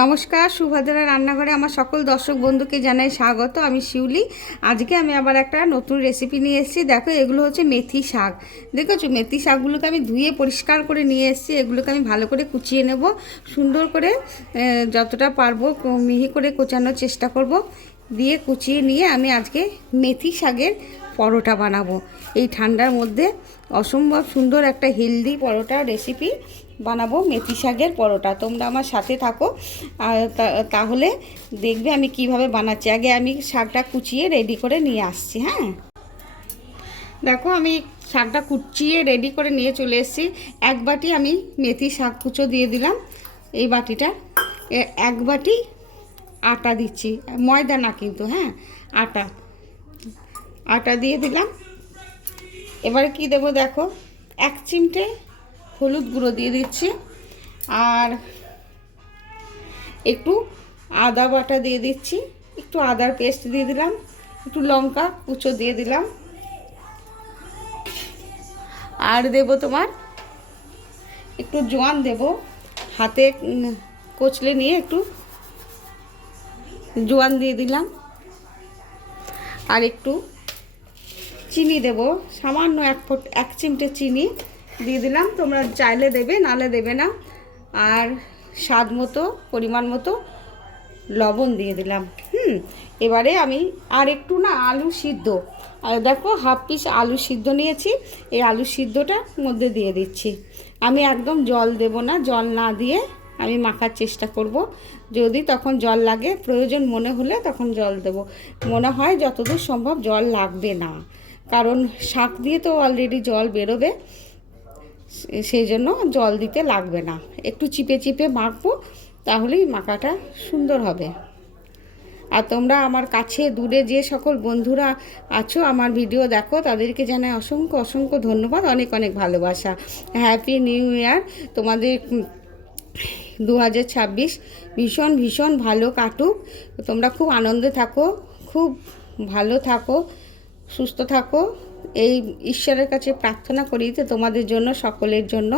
নমস্কার, সুভদ্রা রান্নাঘরে আমার সকল দর্শক বন্ধুকে জানাই স্বাগত। আমি শিউলি। আজকে আমি আবার একটা নতুন রেসিপি নিয়ে এসেছি। দেখো, এগুলো হচ্ছে মেথি শাক। দেখেছো, মেথি শাকগুলোকে আমি ধুয়ে পরিষ্কার করে নিয়ে এসেছি। এগুলোকে আমি ভালো করে কুচিয়ে নেব, সুন্দর করে যতটা পারবো মিহি করে কোচানোর চেষ্টা করব। দিয়ে কুচিয়ে নিয়ে আমি আজকে মেথি শাকের পরোটা বানাবো। এই ঠান্ডার মধ্যে অসম্ভব সুন্দর একটা হেলদি পরোটা রেসিপি বানাবো, মেথি শাকের পরোটা। তোমরা আমার সাথে থাকো, আর তাহলে দেখবে আমি কিভাবে বানাচ্ছি। আগে আমি শাকটা কুচিয়ে রেডি করে নিয়ে আসছি। হ্যাঁ, দেখো আমি শাকটা কুচিয়ে রেডি করে নিয়ে চলে এসেছি। এক বাটি আমি মেথি শাক কুচো দিয়ে দিলাম। এই বাটিটা এক বাটি আটা দিচ্ছি, ময়দা না কিন্তু, হ্যাঁ আটা দিয়ে দিলাম। এবারে কি দেবো দেখো, 1 চিমটে হলুদ গুঁড়ো দিয়ে দিচ্ছি, আর একটু আদা বাটা দিয়ে দিচ্ছি, একটু আদার পেস্ট দিয়ে দিলাম, একটু লঙ্কা কুচো দিয়ে দিলাম, আর দেব তোমার একটু জোয়ান দেব, হাতে কচলে নিয়ে একটু জোয়ান দিয়ে দিলাম, আর একটু চিনি দেব, সামান্য 1 চিমটে চিনি দিয়ে দিলাম। তোমরা চাইলে দেবে, নালে দেবে না। আর স্বাদ মতো পরিমাণ মতো লবণ দিয়ে দিলাম। এবারে আমি আর একটু আলু সিদ্ধ, আর দেখো 1/2 পিস আলু সিদ্ধ নিয়েছি। এই আলু সিদ্ধটার মধ্যে দিয়ে দিচ্ছি। আমি একদম জল দেব না, জল না দিয়ে আমি মাখার চেষ্টা করব। যদি তখন জল লাগে, প্রয়োজন মনে হলে তখন জল দেব। মনে হয় যতদূর সম্ভব জল লাগবে না, কারণ শাক দিয়ে তো অলরেডি জল বেরোবে, সেই জন্য জল দিতে লাগবে না। একটু চিপে চিপে মাখবো, তাহলেই মাখাটা সুন্দর হবে। আর তোমরা আমার কাছে দূরে যে সকল বন্ধুরা আছো, আমার ভিডিও দেখো, তাদেরকে জানাই অসংখ্য অসংখ্য ধন্যবাদ, অনেক অনেক ভালোবাসা। হ্যাপি নিউ ইয়ার তোমাদের। 2026 ভীষণ ভীষণ ভালো কাটুক। তোমরা খুব আনন্দে থাকো, খুব ভালো থাকো, সুস্থ থাকো, এই ঈশ্বরের কাছে প্রার্থনা করি তো তোমাদের জন্য, সকলের জন্য।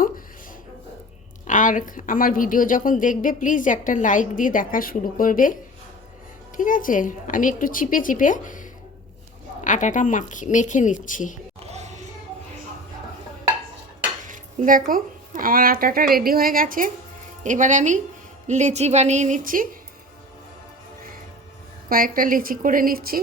আর আমার ভিডিও যখন দেখবে, প্লিজ একটা লাইক দিয়ে দেখা শুরু করবে, ঠিক আছে? আমি একটু চিপে চিপে আটাটা মেখে নিচ্ছি। দেখো আমার আটাটা রেডি হয়ে গেছে। এবার আমি লেচি বানিয়ে নিচ্ছি, কয়েকটা লেচি করে নিচ্ছি।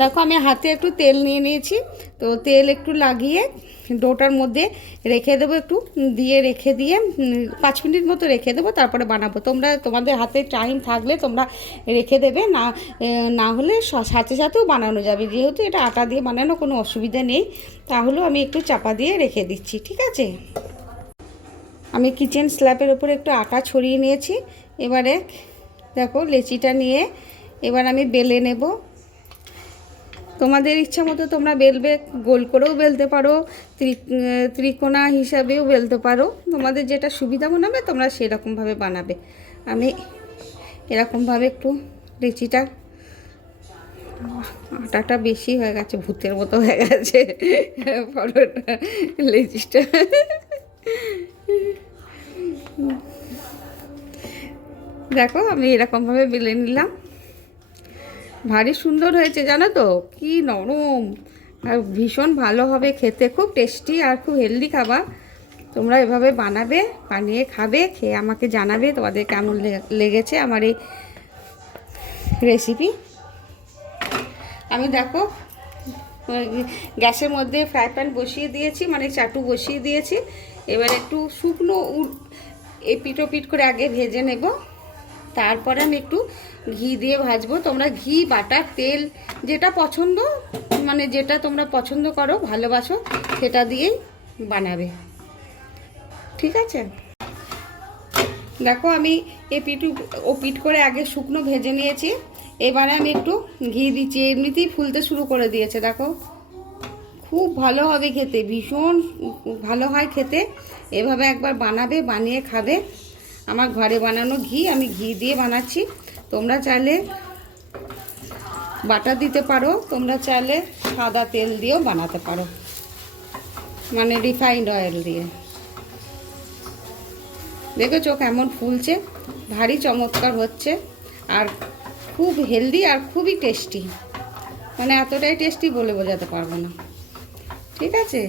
দেখো আমি হাতে একটু তেল নিয়ে নিয়েছি, তো তেল একটু লাগিয়ে ডোটার মধ্যে রেখে দেবো, একটু দিয়ে রেখে দিয়ে 5 মিনিট মতো রেখে দেবো, তারপরে বানাবো। তোমাদের হাতে টাইম থাকলে তোমরা রেখে দেবে, না হলে সাথে সাথেও বানানো যাবে। যেহেতু এটা আটা দিয়ে বানানো, কোনো অসুবিধা নেই। তাহলেও আমি একটু চাপা দিয়ে রেখে দিচ্ছি, ঠিক আছে? আমি কিচেন স্ল্যাবের ওপরে একটু আটা ছড়িয়ে নিয়েছি। এবারে দেখো লেচিটা নিয়ে এবার আমি বেলে নেব। তোমাদের ইচ্ছা মতো তোমরা বেলবে, গোল করেও বেলতে পারো, ত্রিকোণা হিসাবেও বেলতে পারো। তোমাদের যেটা সুবিধা মনে হবে তোমরা সেরকমভাবে বানাবে। আমি এরকমভাবে একটু লেচিটা, আটাটা বেশি হয়ে গেছে, ভূতের মতো হয়ে গেছে পরোটা লেচিটা। দেখো আমি এরকমভাবে বেলে নিলাম। ভারী সুন্দর হয়েছে জানো তো, কি নরম, আর ভীষণ ভালো হবে খেতে, খুব টেস্টি আর খুব হেলদি খাবার। তোমরা এভাবে বানাবে, বানিয়ে খাবে, খেয়ে আমাকে জানাবে তোমাদের কেমন লেগেছে আমার এই রেসিপি। আমি দেখো গ্যাসের মধ্যে ফ্রাই প্যান বসিয়ে দিয়েছি, মানে চাটু বসিয়ে দিয়েছি। এবার একটু শুকনো এপিট ওপিট করে আগে ভেজে নেব, তারপরে আমি একটু ঘি দিয়ে ভাজবো। তোমরা ঘি, বাটার, তেল যেটা পছন্দ, মানে যেটা তোমরা পছন্দ করো, ভালোবাসো, সেটা দিয়েই বানাবে, ঠিক আছে? দেখো আমি এপিট ওপিট করে আগে শুকনো ভেজে নিয়েছি। এবারে আমি একটু ঘি দিচ্ছি। এমনিতেই ফুলতে শুরু করে দিয়েছে, দেখো খুব ভালো হবে খেতে, ভীষণ ভালো হয় খেতে। এভাবে একবার বানাবে, বানিয়ে খাবে। আমার ঘরে বানানো ঘি, আমি ঘি দিয়ে বানাচ্ছি। তোমরা চাইলে বাটার দিতে পারো, তোমরা চাইলে সাদা তেল দিয়েও বানাতে পারো। মানে রিফাইন্ড অয়েল দিয়ে। দেখেছো কেমন ফুলছে, ভারী চমৎকার হচ্ছে, আর খুব হেলদি আর খুবই টেস্টি, মানে এতটাই টেস্টি বলে বোঝাতে পারবো না। ঠিক আছে,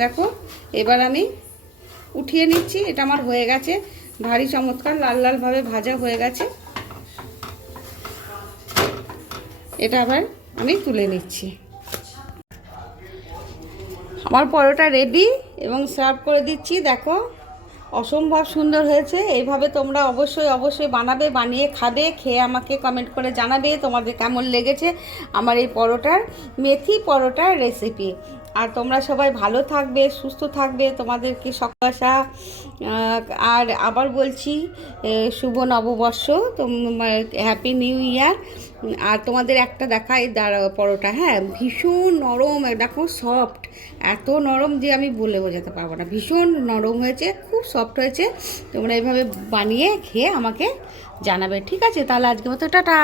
দেখো এবার আমি উঠিয়ে নিচ্ছি। এটা আমার হয়ে গেছে, ভারী চমৎকার লাল লালভাবে ভাজা হয়ে গেছে। এটা আবার আমি তুলে নিচ্ছি। আমার পরোটা রেডি এবং সার্ভ করে দিচ্ছি। দেখো অসম্ভব সুন্দর হয়েছে। এইভাবে তোমরা অবশ্যই অবশ্যই বানাবে, বানিয়ে খাবে, খেয়ে আমাকে কমেন্ট করে জানাবে তোমাদের কেমন লেগেছে আমার এই পরোটার, মেথি পরোটার রেসিপি। আর তোমরা সবাই ভালো থাকবে, সুস্থ থাকবে, তোমাদেরকে সকল আর আবার বলছি শুভ নববর্ষ, হ্যাপি নিউ ইয়ার। আর তোমাদের একটা দেখাই পরোটা, হ্যাঁ ভীষণ নরম, দেখো সফট, এত নরম যে আমি বলে বোঝাতে পারবো না, ভীষণ নরম হয়েছে, খুব সফট হয়েছে। তোমরা এইভাবে বানিয়ে খেয়ে আমাকে জানাবে। ঠিক আছে, তাহলে আজকের মতো টাটা।